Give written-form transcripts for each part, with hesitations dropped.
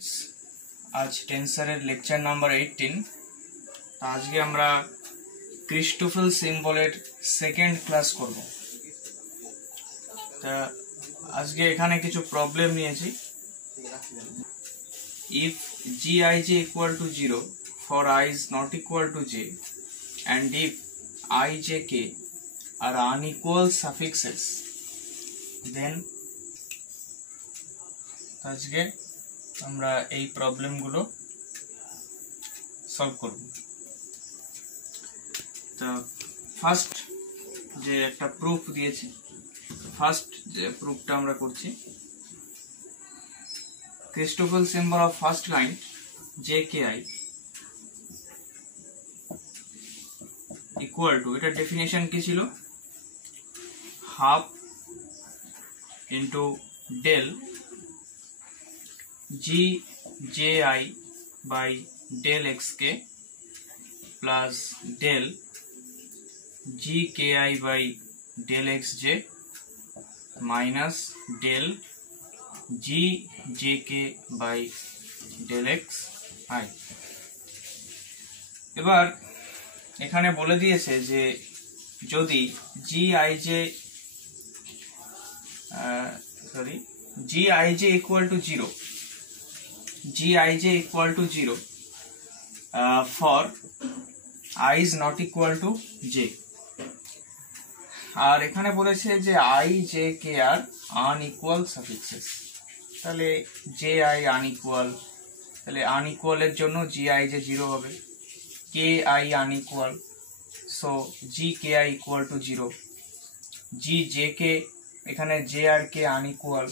आज टेंसरेर lecture number 18। आज के আমরা ক্রিস্টোফেল সিম্বলের সেকেন্ড ক্লাস করব। তা আজকে এখানে কিছু প্রবলেম নিয়েছি। if gij equal to 0 for I is not equal to j and if I, j, k are unequal suffixes then আজকে আমরা এই প্রবলেমগুলো সলভ করব। তো ফার্স্ট যে একটা প্রুফ দিয়েছি, ফার্স্ট যে প্রুফটা আমরা করছি, Christoffel symbol of first kind jki equal to, এটা ডেফিনেশন কি ছিল, half into del ji by del xk plus del gki by del xj minus del gjk by del xi। এবার এখানে বলে দিয়েছে যে যদি gij equal to 0, gij equal to 0 for I is not equal to j, আর এখানে বলেছে যে I, j, k are unequal suffixes, তাহলে ji unequal, তাহলে unequal এর জন্য gij 0 হবে, ki unequal, so gki equal to 0, gjk এখানে j R k unequal,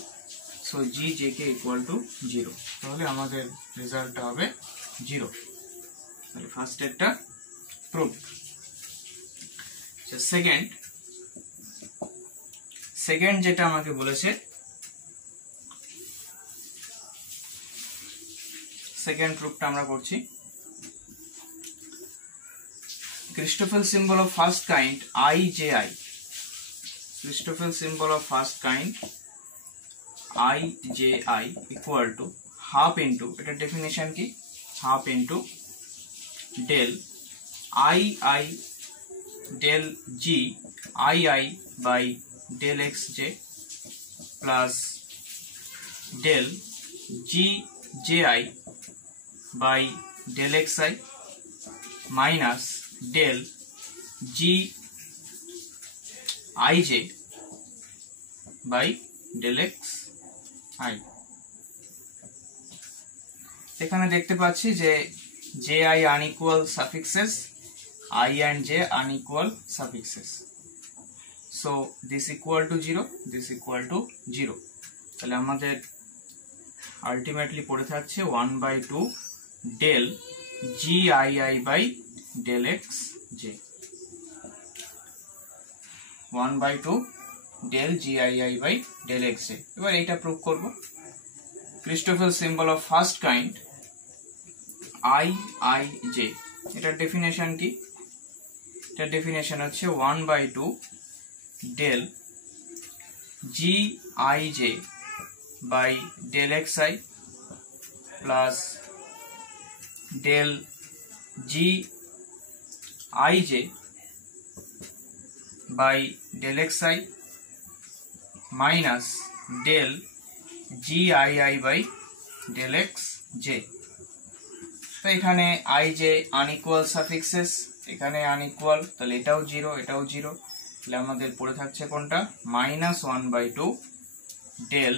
so gjk equal to 0, তাহলে আমাদের রেজাল্ট হবে 0। তাহলে ফার্স্ট একটা প্রুফ। সেকেন্ড যেটা আমাকে বলেছে, সেকেন্ড প্রুফটা আমরা করছি। Christoffel symbol of first kind iji, Christoffel symbol of first kind iji equal to half into, এটা ডেফিনেশন কি, half into del I del g ii by del xj plus del gji by del xi minus del gij by del xi। এখানে দেখতে পাচ্ছি যে ji unequal suffixes, I and j unequal suffixes, so this equal to 0, this equal to 0, তাহলে আমাদের ultimately পড়ে থাকছে 1/2 del gii by del xj, 1/2 del gii by del xj। এবার এইটা প্রুভ করব। Christoffel symbol of first kind iij, এটার definition কি, এটার ডেফিনেশন হচ্ছে 1/2 del gij by del xi plus del gij by del xi minus del gii by del xj। তো এখানে ij unequal suffixes, এখানে unequal, তাহলে এটাও 0, এটাও 0, তাহলে আমাদের পড়ে থাকছে কোনটা, -1/2 del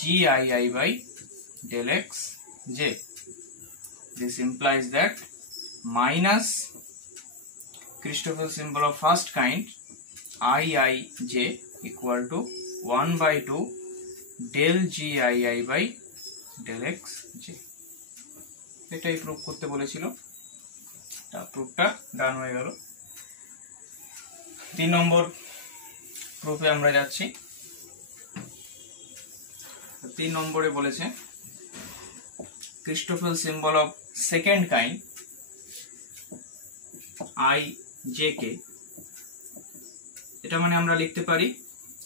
gii by del xj। This implies that minus Christoffel symbol of first kind iij equal to 1/2 del gii by del xj। এটাই প্রুফ করতে বলেছিল, প্রুফটা ডান হয়ে গেল। 3 নম্বর প্রুফে আমরা যাচ্ছি। 3 নম্বরে বলেছে Christoffel symbol of second kind ijk, এটা মানে আমরা লিখতে পারি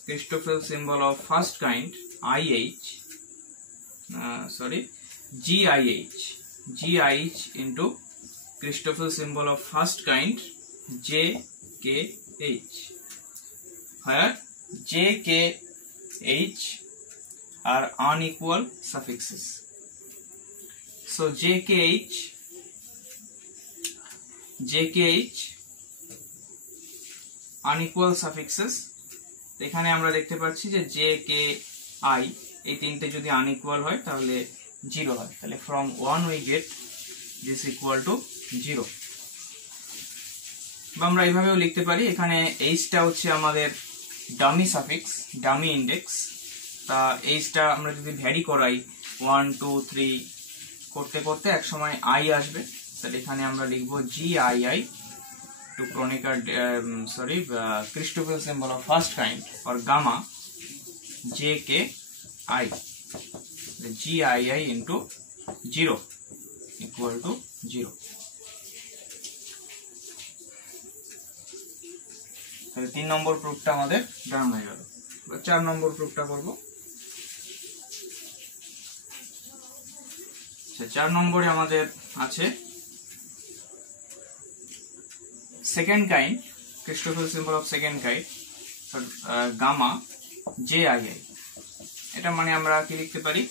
Christoffel symbol of first kind IH, GIH into Christoffel symbol of first kind JKH, where JKH are unequal suffixes. So JKH unequal suffixes, এখানে আমরা দেখতে পাচ্ছি যে JKI এই তিনটে যদি unequal হয় তাহলে 0 হয়, তাহলে from 1 we get this equal to 0। বা আমরা এইভাবেও লিখতে পারি, এখানে h টা হচ্ছে আমাদের ডামি সাফিক্স, ডামি ইন্ডেক্স, তা h টা আমরা যদি ভ্যারি করাই 1 2 3 করতে করতে এক সময় i আসবে, তাহলে এখানে আমরা লিখব GII to Kronecker Christoffel symbol of first kind or gamma JKI, the GII into 0 equal to 0। তাহলে 3 নম্বর প্রুফটা আমাদের ডান হয়ে গেল। 4 নম্বর প্রুফটা করব। 4 নম্বরে আমাদের আছে second kind, Christoffel symbol of second kind gamma JII। এটা মানে আমরা কি লিখতে পারি,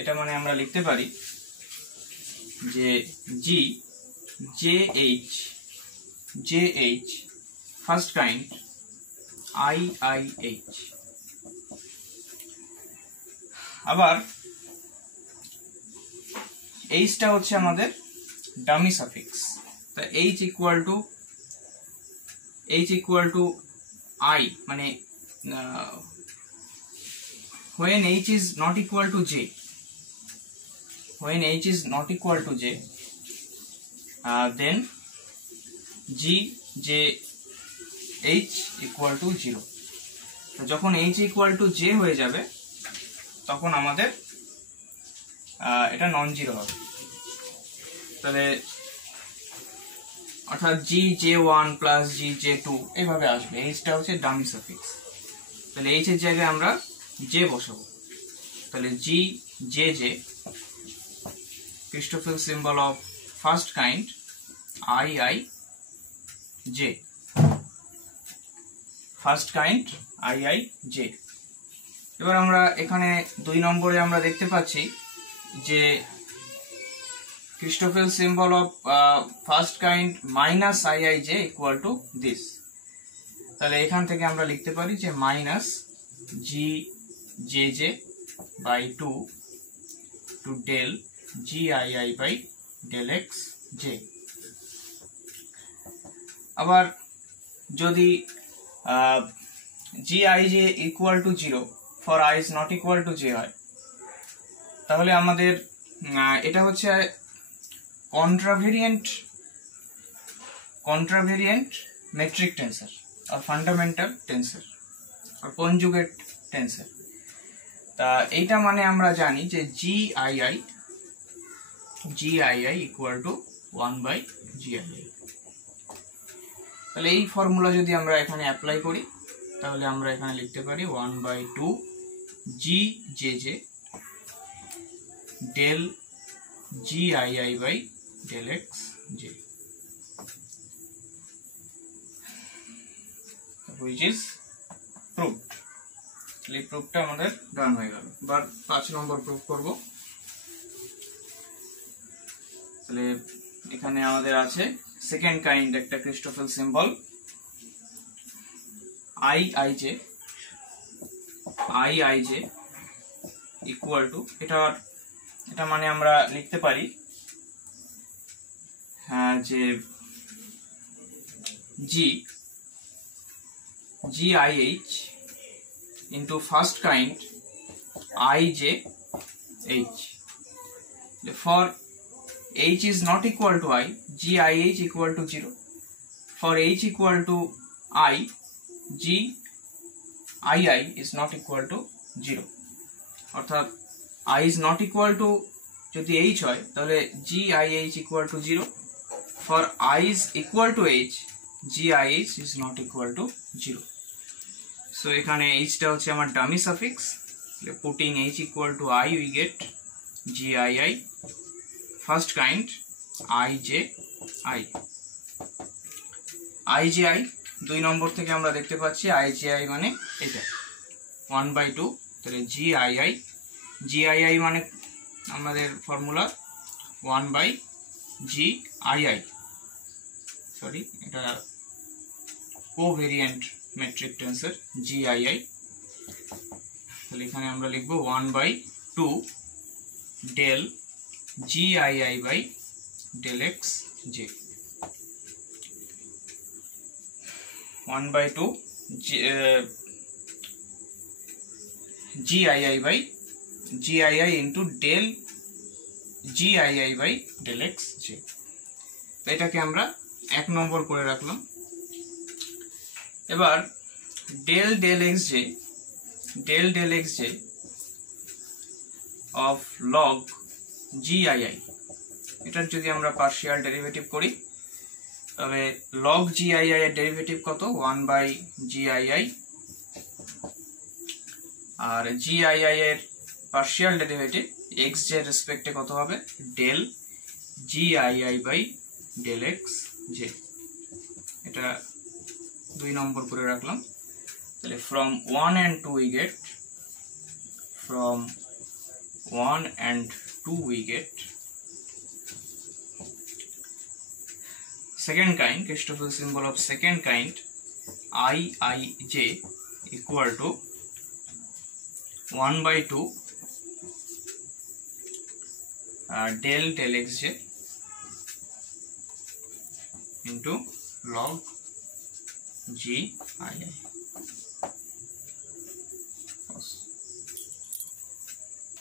এটা মানে আমরা লিখতে পারি যে JH first kind IIH। আবার H টা হচ্ছে আমাদের ডামি সাফিক্স, তা H equal to I, মানে when H is not equal to J, when H is not equal to J, then GJH equal to 0। যখন H equal to J হয়ে যাবে তখন আমাদের এটা নন জিরো হবে, তাহলে অর্থাৎ GJ1 প্লাস GJ2 এইভাবে আসবে। H টা হচ্ছে ডামি সাফিক্স, তাহলে H এর জায়গায় আমরা J বসাবো, তাহলে GJJ Christoffel symbol of first kind IIJ, first kind IIJ। এবার আমরা এখানে 2 নম্বরে আমরা দেখতে পাচ্ছি যে Christoffel symbol of first kind minus IIJ equal to this, তাহলে এখান থেকে আমরা লিখতে পারি যে minus GJJ by 2 to del GII by del XJ। আবার যদি GIJ equal to 0 for I is not equal to J হয়, তাহলে আমাদের এটা হচ্ছে contravariant metric tensor or fundamental tensor or conjugate tensor। তা এইটা মানে আমরা জানি যে GII equal to 1 by GII। তাহলে এই ফর্মুলা যদি আমরা এখানে অ্যাপ্লাই করি তাহলে আমরা এখানে লিখতে পারি 1 by 2 GJJ del GII by del XJ, which is proved। এই প্রুফটা আমাদের ডান হয়ে গেল। এবার 5 নম্বর প্রুফ করব। তাহলে এখানে আমাদের আছে সেকেন্ড কাইন্ড একটা Christoffel symbol IIJ equal to, এটা মানে আমরা লিখতে পারি যে GIH into first kind IJH। For H is not equal to I, GIH equal to 0। For H equal to I, GII is not equal to 0। অর্থাৎ I is not equal to যদি H হয় তাহলে GIH equal to 0। For I is equal to H, GIH is not equal to 0। So এখানে H টা হচ্ছে আমার dummy suffix, putting H equal to I we get GII, first kind IJI। IJI 2 নম্বর থেকে আমরা দেখতে পাচ্ছি IJI মানে এটা 1/2, তাহলে GII মানে আমাদের ফর্মুলা 1/GII, সরি এটা কোভেরিয়েন্ট মেট্রিক টেন্সর GII, তাহলে এখানে আমরা লিখব 1/2 del GII by del XJ, 1/2 GII by GII into del GII by del XJ। এটাকে আমরা 1 নম্বর করে রাখলাম। এবার del XJ of log GII, এটার যদি আমরা পার্শিয়াল ডেরিভেটিভ করি তবে log GII এর ডেরিভেটিভ কত 1/GII, আর GII এর পার্শিয়াল ডেরিভেটিভ XJ এর রেসপেক্টে কত হবে del GII by del XJ, এটা 2 নম্বর করে রাখলাম। তাহলে from 1 and 2 we get, from 1 and 2 we get second kind, Christoffel symbol of second kind IIJ equal to 1/2 del XJ into log GII।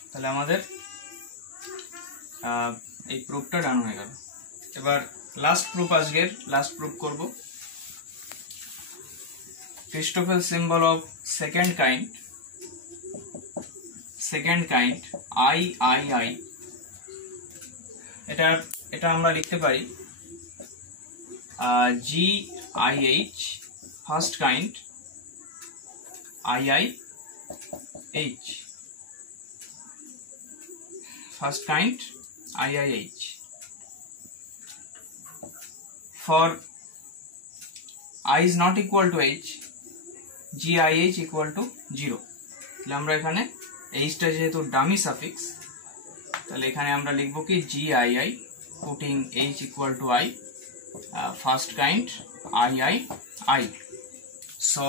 তাহলে আমাদের এই প্রুফটা ডান হয়ে গেল। এবার লাস্ট প্রুফ, আজকের লাস্ট প্রুফ করব। Christoffel symbol of second kind III, এটা আমরা লিখতে পারি GIH, first kind IIH, first kind IIH, for I is not equal to H, GIH equal to 0। তাহলে আমরা এখানে H টা যেহেতু ডামি সাফিক্স, তাহলে এখানে আমরা লিখব কি GII putting H equal to I, first kind III, so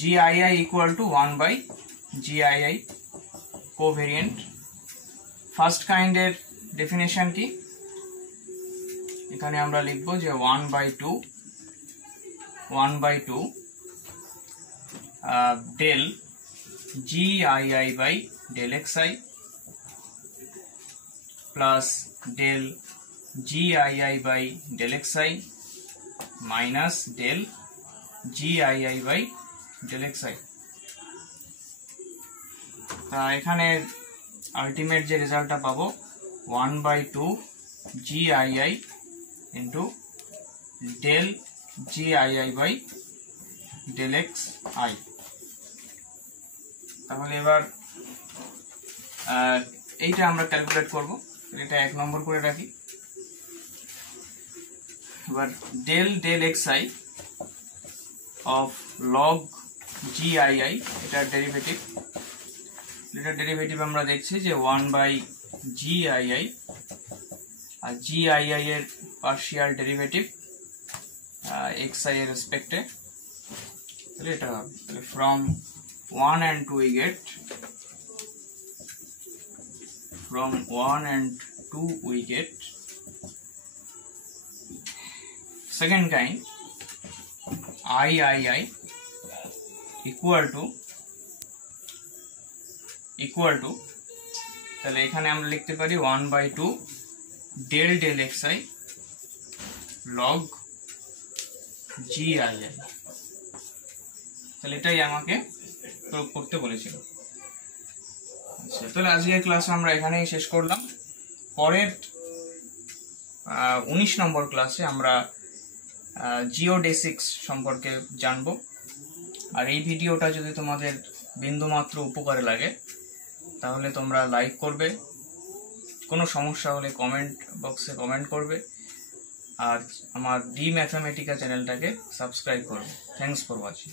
GII equal to 1/GII, covariant। First কাইন্ডের ডেফিনেশন কি, এখানে আমরা লিখব যে 1/2 del GII by del XI plus del GII by del XI minus del GII by del XI। তা এখানে ultimate যে রেজাল্টটা পাবো 1/2 GII into del GII by del XI। তাহলে এবার এইটা আমরা ক্যালকুলেট করব, এটা 1 নম্বর করে রাখি। এবার del XI of log GII, এটার ডেরিভেটিভ আমরা দেখছি যে 1/GII, আর GII এর পার্শিয়াল ডেরিভেটিভ XI এর রেসপেক্টে, তাহলে এটা হবে। তাহলে from 1 and 2 we get, from 1 and 2 we get second kind III equal to তাহলে এখানে আমরা লিখতে পারি 1/2 del XI log GII, তাহলে এটাই আমাকে প্রয়োগ করতে বলেছিল। আচ্ছা, তাহলে আজকের ক্লাস আমরা এখানেই শেষ করলাম। পরের 19 নম্বর ক্লাসে আমরা জিওডেসিক্স সম্পর্কে জানবো। আর এই ভিডিওটা যদি তোমাদের বিন্দুমাত্র উপকারে লাগে তাহলে তোমরা লাইক করবে, কোনো সমস্যা হলে কমেন্ট বক্সে কমেন্ট করবে, আর আমার ডি ম্যাথামেটিকা চ্যানেলটাকে সাবস্ক্রাইব করবে। Thanks for watching.